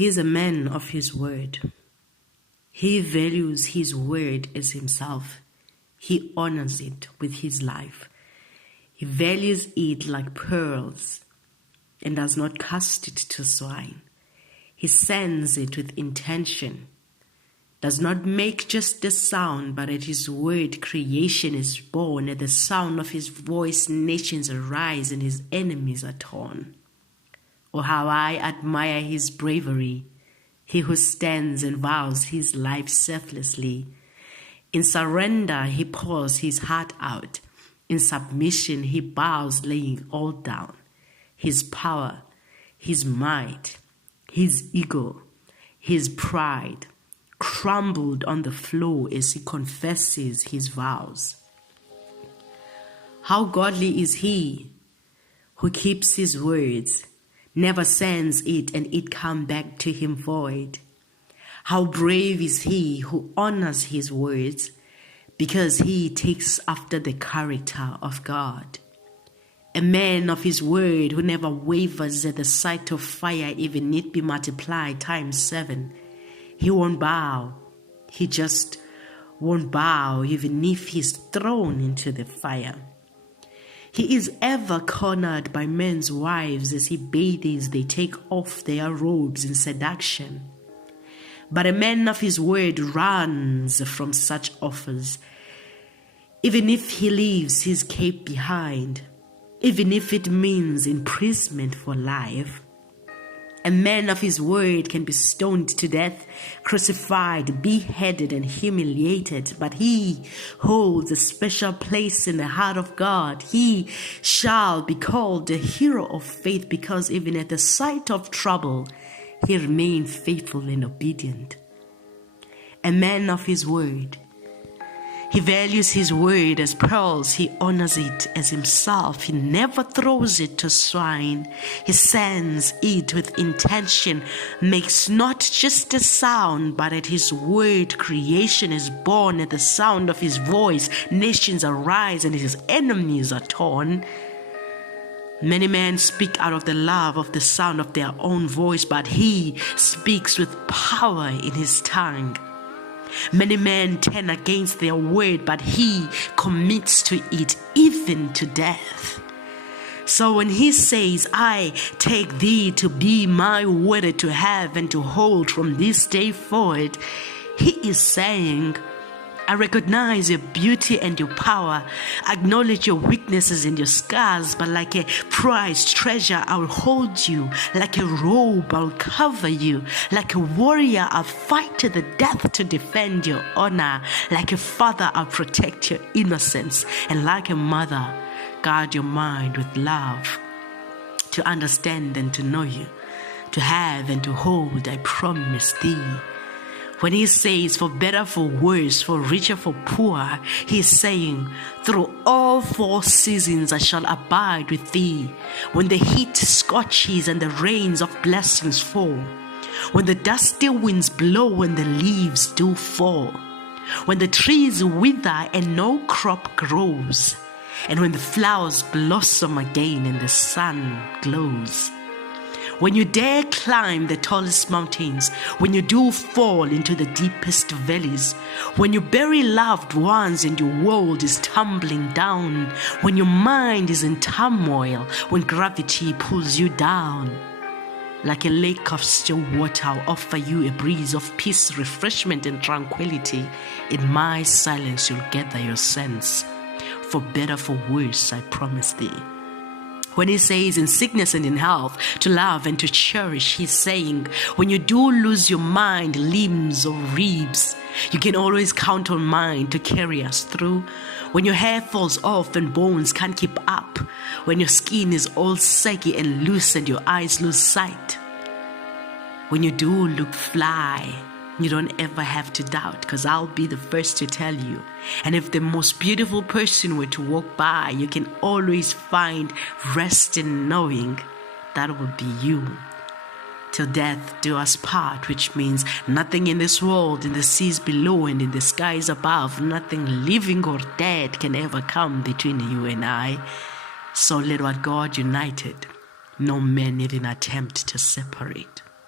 He is a man of his word. He values his word as himself. He honors it with his life. He values it like pearls and does not cast it to swine. He sends it with intention, does not make just the sound, but at his word creation is born. At the sound of his voice nations arise and his enemies are torn. Oh, how I admire his bravery, he who stands and vows his life selflessly. In surrender he pours his heart out. In submission he bows, laying all down. His power, his might, his ego, his pride crumbled on the floor as he confesses his vows. How godly is he who keeps his words, never sends it and it come back to him void. How brave is he who honors his words, because he takes after the character of God. A man of his word who never wavers at the sight of fire, even it be multiplied times 7. He won't bow. He just won't bow even if he's thrown into the fire. He is ever cornered by men's wives as he bathes, they take off their robes in seduction. But a man of his word runs from such offers, even if he leaves his cape behind, even if it means imprisonment for life. A man of his word can be stoned to death, crucified, beheaded, and humiliated, but he holds a special place in the heart of God. He shall be called a hero of faith, because even at the sight of trouble, he remained faithful and obedient. A man of his word. He values his word as pearls. He honors it as himself. He never throws it to swine. He sends it with intention, makes not just a sound, but at his word creation is born. At the sound of his voice nations arise and his enemies are torn. Many men speak out of the love of the sound of their own voice, but he speaks with power in his tongue. Many men turn against their word, but he commits to it even to death. So when he says, I take thee to be my word to have and to hold from this day forward, he is saying, I recognize your beauty and your power, acknowledge your weaknesses and your scars, but like a prized treasure, I will hold you. Like a robe, I will cover you. Like a warrior, I'll fight to the death to defend your honor. Like a father, I'll protect your innocence. And like a mother, guard your mind with love. To understand and to know you, to have and to hold, I promise thee. When he says, for better, for worse, for richer, for poor, he is saying, through all 4 seasons I shall abide with thee. When the heat scorches and the rains of blessings fall, when the dusty winds blow and the leaves do fall, when the trees wither and no crop grows, and when the flowers blossom again and the sun glows. When you dare climb the tallest mountains, when you do fall into the deepest valleys, when you bury loved ones and your world is tumbling down, when your mind is in turmoil, when gravity pulls you down, like a lake of still water, I'll offer you a breeze of peace, refreshment, and tranquility. In my silence, you'll gather your sense. For better, for worse, I promise thee. When he says in sickness and in health, to love and to cherish, he's saying, when you do lose your mind, limbs or ribs, you can always count on mine to carry us through. When your hair falls off and bones can't keep up, when your skin is all saggy and loose and your eyes lose sight, when you do look fly, you don't ever have to doubt, because I'll be the first to tell you. And if the most beautiful person were to walk by, you can always find rest in knowing that will be you. Till death do us part, which means nothing in this world, in the seas below and in the skies above, nothing living or dead can ever come between you and I. So let what God united, no man even attempt to separate.